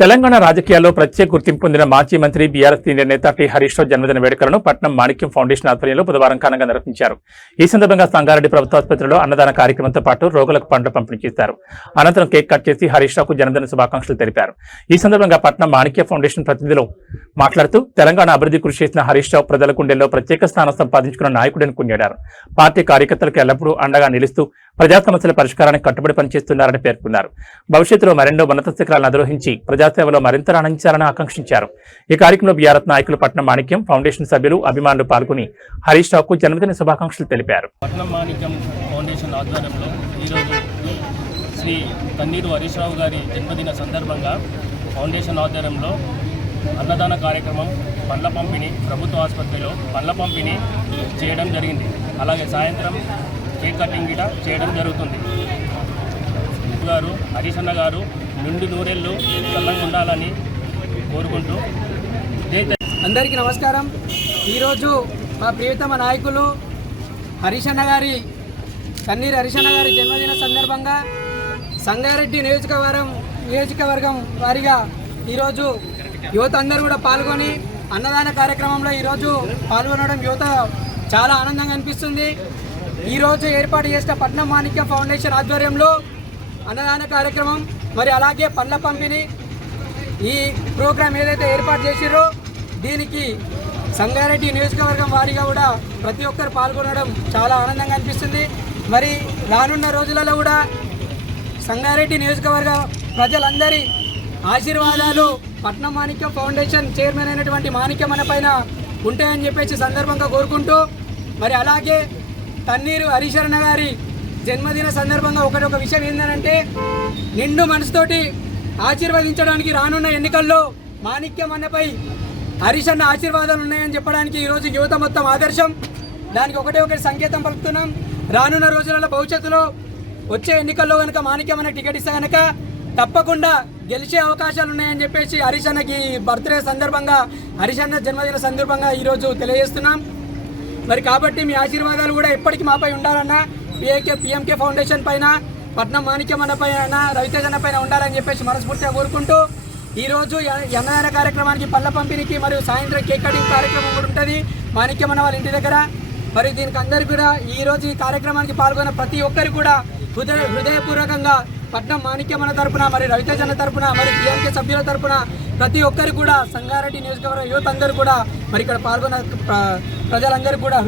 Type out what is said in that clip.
తెలంగాణ రాజకీయాల్లో ప్రత్యేక గుర్తింపు పొందిన మాజీ మంత్రి బీఆర్ఎస్ సీనియర్ నేత టి హరీష్ రావు జన్మదిన వేడుకలను పట్నం మాణిక్యం ఫౌండేషన్ ఆధ్వర్యంలో బుధవారం ఘనంగా నిర్వహించారు. ఈ సందర్భంగా సంగారెడ్డి ప్రభుత్వ ఆసుపత్రిలో అన్నదాన కార్యక్రమంతో పాటు రోగులకు పండ్ల పంపిణీ చేశారు. అనంతరం కేక్ కట్ చేసి హరీష్ రావుకు జన్మదిన శుభాకాంక్షలు తెలిపారు. ఈ సందర్భంగా పట్నం మాణిక్య ఫౌండేషన్ ప్రతినిధులు మాట్లాడుతూ తెలంగాణ అభివృద్ధి కృషి చేసిన హరీష్ రావు ప్రజల గుండెల్లో ప్రత్యేక స్థానం సంపాదించుకున్న నాయకుడని కొనియాడారు. పార్టీ కార్యకర్తలకు ఎల్లప్పుడూ అండగా నిలుస్తూ ప్రజా సమస్యల పరిష్కారానికి కట్టుబడి పనిచేస్తున్నారని పేర్కొన్నారు. భవిష్యత్తులో మరెన్నో ఉన్నత శిఖరాలను అధిరోహించి ప్రజాసేవలో మరింత రాణించాలని ఆకాంక్షించారు. ఈ కార్యక్రమంలో బీఆర్ఎస్ నాయకులు, పట్నం మాణిక్యం ఫౌండేషన్ సభ్యులు, అభిమానులు పాల్గొని హరీష్ రావుకు జన్మదిన శుభాకాంక్షలు తెలిపారు. పట్నం మాణిక్యం ఫౌండేషన్ ఆధ్వర్యంలో ఈరోజు శ్రీ తన్నీరు హరీష్ రావు గారి జన్మదిన సందర్భంగా ఫౌండేషన్ ఆధ్వర్యంలో అన్నదాన కార్యక్రమం, పండ్ల పంపిణీ, ప్రభుత్వ ఆసుపత్రిలో పండ్ల పంపిణీ చేయడం జరిగింది. అలాగే సాయంత్రం కేక్ కటింగ్ గిట చేయడం జరుగుతుంది. గారు హరీష్ అన్న గారు నుండి నూరేళ్ళు చల్లంగా ఉండాలని కోరుకుంటూ అందరికీ నమస్కారం. ఈరోజు మా ప్రియతమ నాయకులు హరీష్ అన్న గారి కన్నీరు హరీష్ అన్న గారి జన్మదిన సందర్భంగా సంగారెడ్డి నియోజకవర్గం వారిగా ఈరోజు యువత అందరూ కూడా పాల్గొని అన్నదాన కార్యక్రమంలో ఈరోజు పాల్గొనడం యువత చాలా ఆనందంగా అనిపిస్తుంది. ఈరోజు ఏర్పాటు చేసిన పట్నం మాణిక్య ఫౌండేషన్ ఆధ్వర్యంలో అన్నదాన కార్యక్రమం, మరి అలాగే పండ్ల పంపిణీ, ఈ ప్రోగ్రాం ఏదైతే ఏర్పాటు చేసిరో దీనికి సంగారెడ్డి నియోజకవర్గం వారిగా కూడా ప్రతి ఒక్కరు పాల్గొనడం చాలా ఆనందంగా అనిపిస్తుంది. మరి రానున్న రోజులలో కూడా సంగారెడ్డి నియోజకవర్గ ప్రజలందరి ఆశీర్వాదాలు పట్నం మాణిక్య ఫౌండేషన్ చైర్మన్ అయినటువంటి మాణిక్యమన్న పైన ఉంటాయని చెప్పేసి సందర్భంగా కోరుకుంటూ, మరి అలాగే తన్నీరు హరీష్ అన్న గారి జన్మదిన సందర్భంగా ఒక విషయం ఏంటంటే, నిండు మనసుతోటి ఆశీర్వదించడానికి రానున్న ఎన్నికల్లో మాణిక్యమన్నపై హరీష్ అన్న ఆశీర్వాదాలు ఉన్నాయని చెప్పడానికి ఈరోజు యువత మొత్తం ఆదర్శం. దానికి ఒకటి సంకేతం పలుకుతున్నాం. రానున్న రోజులలో భవిష్యత్తులో వచ్చే ఎన్నికల్లో కనుక మాణిక్యమన్న టికెట్ ఇస్తే కనుక తప్పకుండా గెలిచే అవకాశాలు ఉన్నాయని చెప్పేసి హరీష్ అన్నకి బర్త్డే సందర్భంగా, హరీష్ అన్న జన్మదిన సందర్భంగా ఈరోజు తెలియజేస్తున్నాం. మరి కాబట్టి మీ ఆశీర్వాదాలు కూడా ఎప్పటికీ మాపై ఉండాలన్నా పిఎంకే ఫౌండేషన్ పైన, పట్నం మాణిక్యమన్న పైన, రవితేజ అన్న పైన ఉండాలని చెప్పేసి మనస్ఫూర్తిగా కోరుకుంటూ, ఈరోజు అన్నదాన కార్యక్రమానికి పళ్ళ పంపిణీకి మరియు సాయంత్రం కేక్ కటింగ్ కార్యక్రమం కూడా ఉంటుంది మాణిక్యమన్న వాళ్ళ ఇంటి దగ్గర. మరి దీనికి అందరికీ కూడా ఈరోజు ఈ కార్యక్రమానికి పాల్గొన్న ప్రతి ఒక్కరికి కూడా హృదయపూర్వకంగా పట్నం మాణిక్యమన్న తరపున, మరి రవితేజ అన్న తరపున, మరి పిఎంకే సభ్యుల తరపున ప్రతి ఒక్కరికి కూడా సంగారెడ్డి నియోజకవర్గ యువత అందరూ కూడా, మరి ఇక్కడ పాల్గొన్న ప్రజలందరూ కూడా